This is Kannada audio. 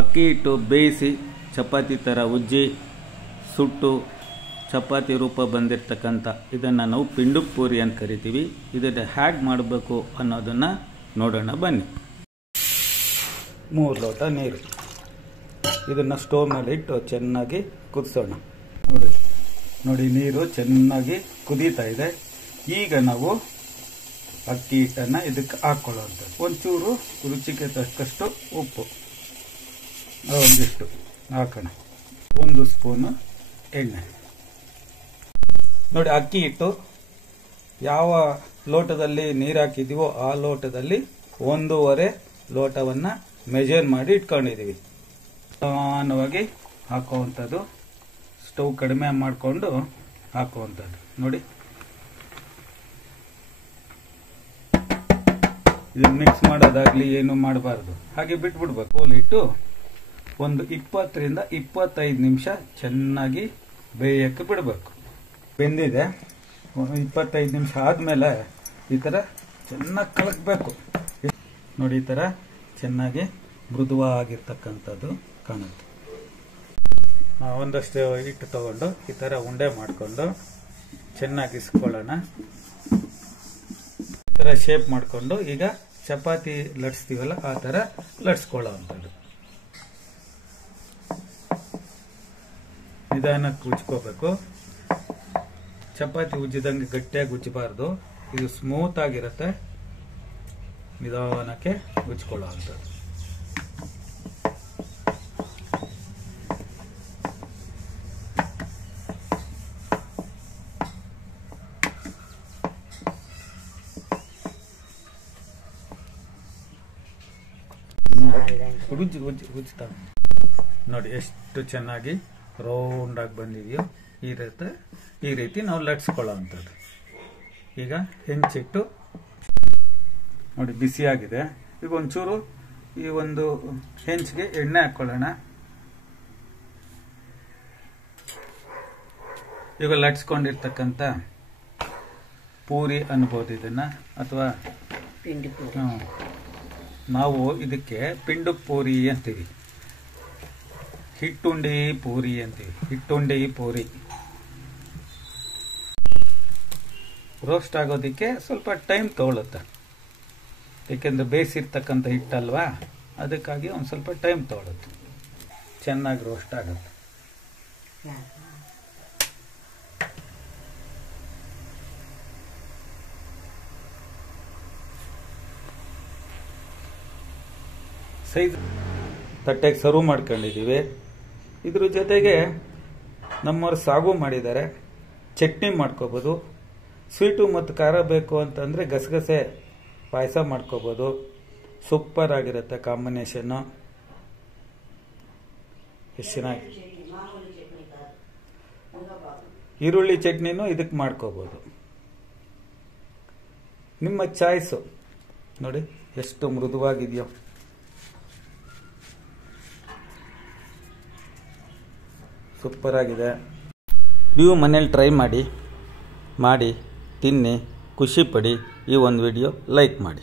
ಅಕ್ಕಿ ಹಿಟ್ಟು ಬೇಯಿಸಿ ಚಪಾತಿ ಥರ ಉಜ್ಜಿ ಸುಟ್ಟು ಚಪಾತಿ ರೂಪ ಬಂದಿರತಕ್ಕಂಥ ಇದನ್ನು ನಾವು ಪಿಂಡು ಪೂರಿ ಅಂತ ಕರಿತೀವಿ. ಇದನ್ನು ಹ್ಯಾಗ್ ಮಾಡಬೇಕು ಅನ್ನೋದನ್ನು ನೋಡೋಣ ಬನ್ನಿ. 3 ಲೋಟ ನೀರು, ಇದನ್ನು ಸ್ಟೋವ್ ಮೇಲೆ ಇಟ್ಟು ಚೆನ್ನಾಗಿ ಕುದಿಸೋಣ. ನೋಡಿ ನೀರು ಚೆನ್ನಾಗಿ ಕುದೀತಾ ಇದೆ. ಈಗ ನಾವು ಅಕ್ಕಿ ಹಿಟ್ಟನ್ನು ಇದಕ್ಕೆ ಹಾಕ್ಕೊಳ್ಳುವಂಥದ್ದು. ಒಂಚೂರು ರುಚಿಗೆ ತಕ್ಕಷ್ಟು ಉಪ್ಪು ಒಂದಿಷ್ಟು ಹಾಕೋಣ. 1 ಸ್ಪೂನು ಎಣ್ಣೆ. ನೋಡಿ ಅಕ್ಕಿ ಹಿಟ್ಟು ಯಾವ ಲೋಟದಲ್ಲಿ ನೀರು ಹಾಕಿದ್ದೀವೋ ಆ ಲೋಟದಲ್ಲಿ 1.5 ಲೋಟವನ್ನು ಮೆಜರ್ ಮಾಡಿ ಇಟ್ಕೊಂಡಿದ್ದೀವಿ. ನಿಧಾನವಾಗಿ ಹಾಕುವಂಥದ್ದು, ಸ್ಟವ್ ಕಡಿಮೆ ಮಾಡಿಕೊಂಡು ಹಾಕುವಂಥದ್ದು. ನೋಡಿ ಇದನ್ನು ಮಿಕ್ಸ್ ಮಾಡೋದಾಗ್ಲಿ ಏನು ಮಾಡಬಾರ್ದು, ಹಾಗೆ ಬಿಟ್ಬಿಡ್ಬೇಕು. ಇಟ್ಟು ಒಂದು 20 ರಿಂದ 25 ನಿಮಿಷ ಚೆನ್ನಾಗಿ ಬೇಯಕ್ಕೆ ಬಿಡಬೇಕು. ಬೆಂದಿದೆ. 25 ನಿಮಿಷ ಆದಮೇಲೆ ಈ ಥರ ಚೆನ್ನಾಗಿ ಕಲಕಬೇಕು. ನೋಡಿ ಈ ಥರ ಚೆನ್ನಾಗಿ ಮೃದುವಾಗಿರ್ತಕ್ಕಂಥದ್ದು ಕಾಣುತ್ತೆ. ಒಂದಷ್ಟು ಹಿಟ್ಟು ತಗೊಂಡು ಈ ಥರ ಉಂಡೆ ಮಾಡಿಕೊಂಡು ಚೆನ್ನಾಗಿ ಇಸ್ಕೊಳ್ಳೋಣ. ಈ ಥರ ಶೇಪ್ ಮಾಡಿಕೊಂಡು ಈಗ ಚಪಾತಿ ಲಟ್ಸ್ತೀವಲ್ಲ ಆ ಥರ ಲಟ್ಸ್ಕೊಳ್ಳೋವಂಥದ್ದು. ನಿಧಾನಕ್ಕೆ ಉಜ್ಕೋಬೇಕು. ಚಪಾತಿ ಉಜ್ಜಿದಂಗೆ ಗಟ್ಟಿಯಾಗಿ ಉಜ್ಜಬಾರ್ದು. ಇದು ಸ್ಮೂತ್ ಆಗಿರುತ್ತೆ. ನಿಧಾನಕ್ಕೆ ಉಜ್ಕೊಳ್ಳೋವಂಥದ್ದು. ಉಜ್ತಾ ನೋಡಿ ಎಷ್ಟು ಚೆನ್ನಾಗಿ ರೌಂಡ್ ಆಗಿ ಬಂದಿದೆಯೋ ಈ ರೀತಿ ನಾವು ಲಟ್ಸ್ಕೊಳ್ಳೋವಂಥದ್ದು. ಈಗ ಹೆಂಚಿಟ್ಟು ನೋಡಿ ಬಿಸಿಯಾಗಿದೆ. ಈಗ ಒಂಚೂರು ಈ ಒಂದು ಹೆಂಚಿಗೆ ಎಣ್ಣೆ ಹಾಕೊಳ್ಳೋಣ. ಈಗ ಲಟ್ಸ್ಕೊಂಡಿರ್ತಕ್ಕಂಥ ಪೂರಿ ಅನ್ಬೋದು ಇದನ್ನ, ಅಥವಾ ನಾವು ಇದಕ್ಕೆ ಪಿಂಡು ಪೂರಿ ಅಂತೀವಿ, ಹಿಟ್ಟುಂಡಿ ಪೂರಿ ಅಂತೀವಿ. ಹಿಟ್ಟುಂಡಿ ಪೂರಿ ರೋಸ್ಟ್ ಆಗೋದಕ್ಕೆ ಸ್ವಲ್ಪ ಟೈಮ್ ತಗೊಳುತ್ತೆ, ಏಕೆಂದ್ರೆ ಬೇಯಿಸಿರ್ತಕ್ಕಂಥ ಹಿಟ್ಟಲ್ವಾ, ಅದಕ್ಕಾಗಿ ಒಂದು ಸ್ವಲ್ಪ ಟೈಮ್ ತಗೊಳುತ್ತೆ. ಚೆನ್ನಾಗಿ ರೋಸ್ಟ್ ಆಗುತ್ತೆ. ಸೈಜ್ ತಟ್ಟೆಗೆ ಸರ್ವ್ ಮಾಡ್ಕೊಂಡಿದ್ದೀವಿ. ಇದ್ರ ಜೊತೆಗೆ ನಮ್ಮವ್ರು ಸಾಗು ಮಾಡಿದ್ದಾರೆ, ಚಟ್ನಿ ಮಾಡ್ಕೋಬೋದು. ಸ್ವೀಟು ಮತ್ತು ಖಾರ ಬೇಕು ಅಂತಂದರೆ ಗಸಗಸೆ ಪಾಯಸ ಮಾಡ್ಕೋಬೋದು. ಸೂಪರ್ ಆಗಿರುತ್ತೆ ಕಾಂಬಿನೇಷನ್ನು. ಎಷ್ಟು ಚೆನ್ನಾಗಿ ಈರುಳ್ಳಿ ಚಟ್ನಿನೂ ಇದಕ್ಕೆ ಮಾಡ್ಕೋಬೋದು. ನಿಮ್ಮ ಚಾಯ್ಸು. ನೋಡಿ ಎಷ್ಟು ಮೃದುವಾಗಿದೆಯೋ. ಸೂಪರ್ ಆಗಿದೆ. ನೀವು ಮನೇಲಿ ಟ್ರೈ ಮಾಡಿ ತಿನ್ನಿ, ಖುಷಿ ಪಡಿ. ಈ ಒಂದು ವಿಡಿಯೋ ಲೈಕ್ ಮಾಡಿ.